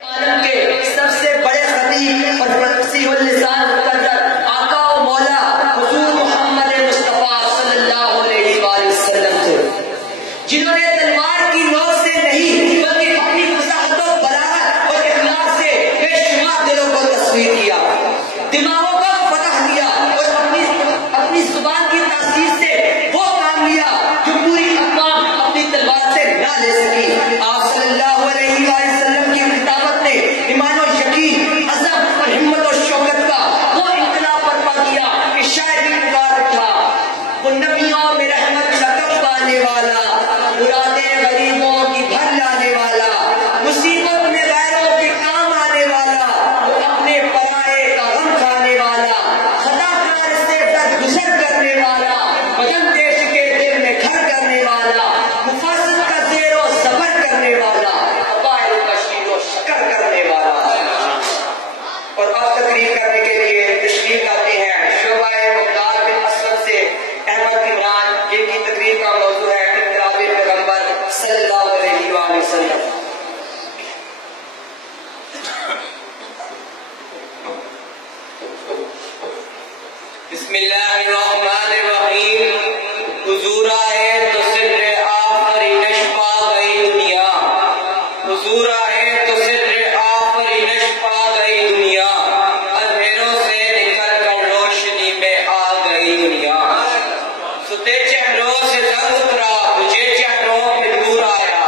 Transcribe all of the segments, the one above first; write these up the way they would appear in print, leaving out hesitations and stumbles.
عالم کے سب سے بڑے خطیب اور فصیح اللسان مقرر آقا و مولا حضور محمد مصطفیٰ صلی اللہ علیہ وآلہ وسلم تھے، جنہوں نے تلوار کی نوک سے نہیں بلکہ اپنی فصاحت و بلاغت اور اخلاص سے بے شمار دلوں کو تصویر کیا، دماغوں کو فتح کیا اور اپنی زبان کی تاثیر سے وہ کام لیا جو پوری اقوام اپنی تلوار سے نہ لے سکی۔ آپ صلی اللہ علیہ وآلہ وسلم کی خطابت نے ایمان و یقین، عزم اور ہمت و شوکت کا وہ انقلاب برپا کیا کہ شاید بھی پکار اٹھا، وہ نبیوں میں رحمت لقب پانے والا، مرادیں غریبوں کی بھر لانے والا، مصیبت میں غیروں کے کام آنے والا، وہ اپنے پرائے کا غم کھانے والا، خطا کار سے درگزر کرنے والا، وطن دیش کے دل میں گھر کرنے والا، مفاسد کا زیر و زبر کرنے والا، قبائل کا شیر و شکر کرنے والا۔ اور اب تقریر کرنے کے لیے تشریف لاتے ہیں شعبہ مختار بن اسود سے احمد عمران، جن کی تقریر کا موضوع ہے انقلاب پیغمبر صلی اللہ علیہ وآلہ وسلم۔ بسم اللہ الرحمن الرحیم۔ حضور آئے تو سر آفرینش پا گئی دنیا، حضور آئے تو سر آفرینش پا گئی دنیا، اندھیروں سے نکل کر روشنی میں آ گئی دنیا، ستے چہروں سے زنگ اترا، تجھے چہروں پہ نور آیا،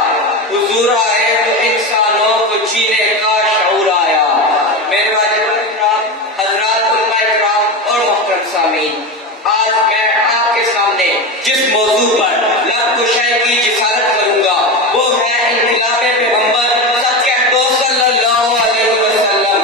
حضور آئے تو انسانوں کو جینے کا شعور آیا۔ میرے واجب اکرام حضرات علماء اکرام اور محترم سامعین، آج میں آپ کے سامنے جس موضوع پر لب کشائی کی جسارت کروں گا وہ ہے انقلاب پیغمبر سب کہہ دو صلی اللہ علیہ وسلم۔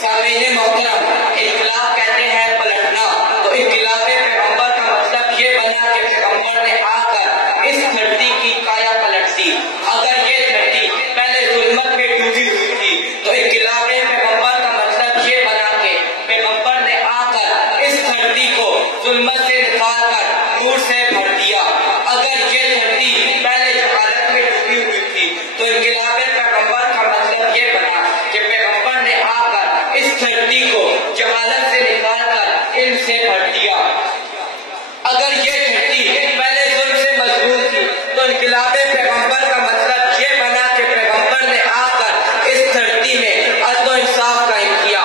سامعین محترم، انقلاب کہتے ہیں پلٹنا، تو انقلاب پیغمبر کا مطلب یہ بنا کہ پیغمبر نے آ کر اس دھرتی کی کایا پلٹ دی۔ اگر یہ دھرتی پہلے ظلمت میں ڈوبی ہوئی تھی تو انقلاب پیغمبر کا مطلب یہ بنا کہ پیغمبر نے آ کر اس دھرتی کو ظلمت سے نکال کر نور سے بھر دیا۔ اگر یہ دھرتی پہلے جہالت میں ڈوبی ہوئی تھی تو انقلاب پیغمبر کا مطلب یہ بنا کہ پیغمبر نے آ کر اس دھرتی کو جہالت سے نکال کر علم سے بھر دیا۔ اگر یہ دھرتی پہلے ظلم سے مضبوط تھی تو انقلاب پیغمبر کا مطلب یہ بنا کہ پیغمبر نے آ کر اس دھرتی میں عدل و انصاف قائم کیا۔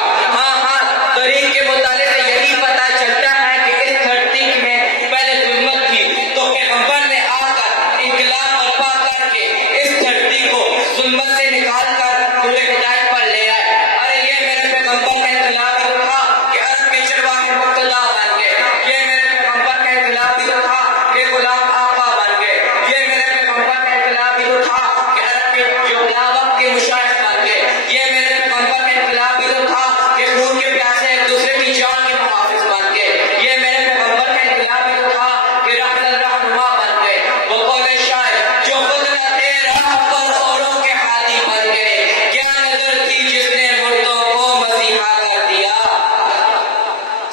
تاریخ کے مطالعے سے یہی پتہ چلتا ہے کہ اس دھرتی میں پہلے ظلمت تھی تو پیغمبر نے آ کر انقلاب برپا کر کے اس دھرتی کو ظلمت سے نکال کر نور ہدایت پر لے آئے۔ ارے یہ میرے پیغمبر کا انقلاب ہی تو تھا کہ عرب کے چرواہے مقتدا بن گئے، یہ میرے پیغمبر کا انقلاب ہی تو تھا کہ غلام آقا بن گئے، یہ میرے پیغمبر کا انقلاب ہی تو تھا کہ عرب کے جو وقت کے مشائخ بن گئے، یہ میرے پیغمبر کا انقلاب ہی تو تھا کہ خون کے پیاسے ایک دوسرے کی جان کے محافظ بن گئے، یہ میرے پیغمبر کا انقلاب ہی تو تھا کہ رحمت رہنما بن گئے۔ وہ قول شاعر جو خود نہ تھے راہ پر اوروں کے حادی بن گئے، کیا نظر تھی جس نے مردوں کو مسیحا کر دیا۔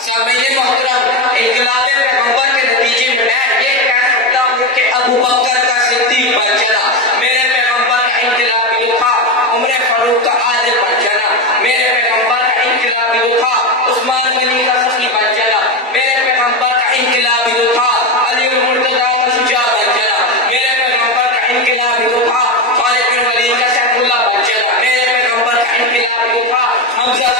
سامعین محترم، انقلاب پیغمبر کے نتیجے میں میں یہ کہہ سکتا ہوں کہ ابو بکر کا صدیق بن جانا میرے پیغمبر کا انقلاب ہی تھا، عمر فاروق کا عادل بن جانا میرے پیغمبر کا انقلاب ہی تھا، عثمان غنی کا سخی بن جانا میرے پیغمبر کا انقلاب ہی تھا، علی المرتضیٰ کا شجاع بن جانا میرے پیغمبر کا انقلاب ہی تھا، خالد بن ولید کا سیف اللہ بن جانا میرے پیغمبر کا انقلاب ہی تھا، حمزہ